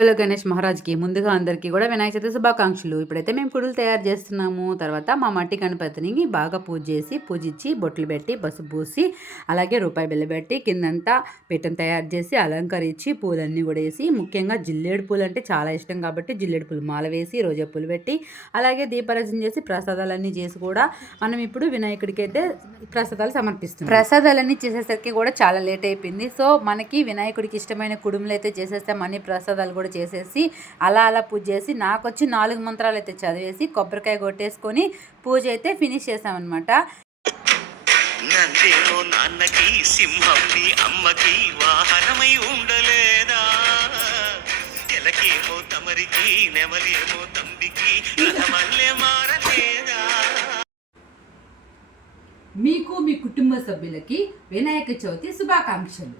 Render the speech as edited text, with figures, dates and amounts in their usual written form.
Hello Ganesh మహారాజ్‌కి ముందుగా అందరికీ గూడా వినాయక చవితి శుభాకాంక్షలు. ఇప్పుడైతే మేము కుడులు తయారు జేస్తున్నాము. తర్వాత మా మట్టి గణపతిని బాగా పూజించి, బొట్లు బెట్టి, పసుపు పూసి, అలాగే రూపాయి బిళ్ళ బెట్టి, కిందంతా పీఠం తయారు జేసి, అలంకరించి, పూలన్నీ గూడా ఏసి, ముఖ్యంగా జిల్లేడు పూలంటే చాలా ఇష్టం కాబట్టి, జిల్లేడు పూలు మాల వేసి, రోజా పూలు బెట్టి, అలాగే దీపారాజన జేసి, ప్రసాదాలన్నీ జేసి కూడా మనం ఇప్పుడు వినాయకుడికైతే ప్రసాదాలు సమర్పిస్తున్నాం. ప్రసాదాలన్నీ చేసేసరికి కూడా చాలా లేట్ అయిపోయింది. సో, మనకి వినాయకుడికి ఇష్టమైన కుడుములైతే చేసేసాం. అన్ని ప్రసాదాలు కూడా చేసేసి అలా పూజ చేసి నాకొచ్చి 4 మంత్రాలు అయితే చదివేసి కొబ్బరికాయ కొట్టేసుకొని పూజ అయితే ఫినిష్ చేసామన్నమాట. నందేమో నాన్నకి సింహం నీ అమ్మకి వాహనమై ఉండలేదా, ఎలకేమో తమరికి నెమలేమో తంబికి రథమల్లే మారలేదా. మీకు మీ కుటుంబ సభ్యులకి వినాయక చవితి శుభాకాంక్షలు.